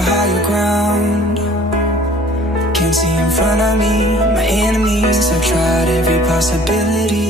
a higher ground. Can't see in front of me, my enemies have tried every possibility.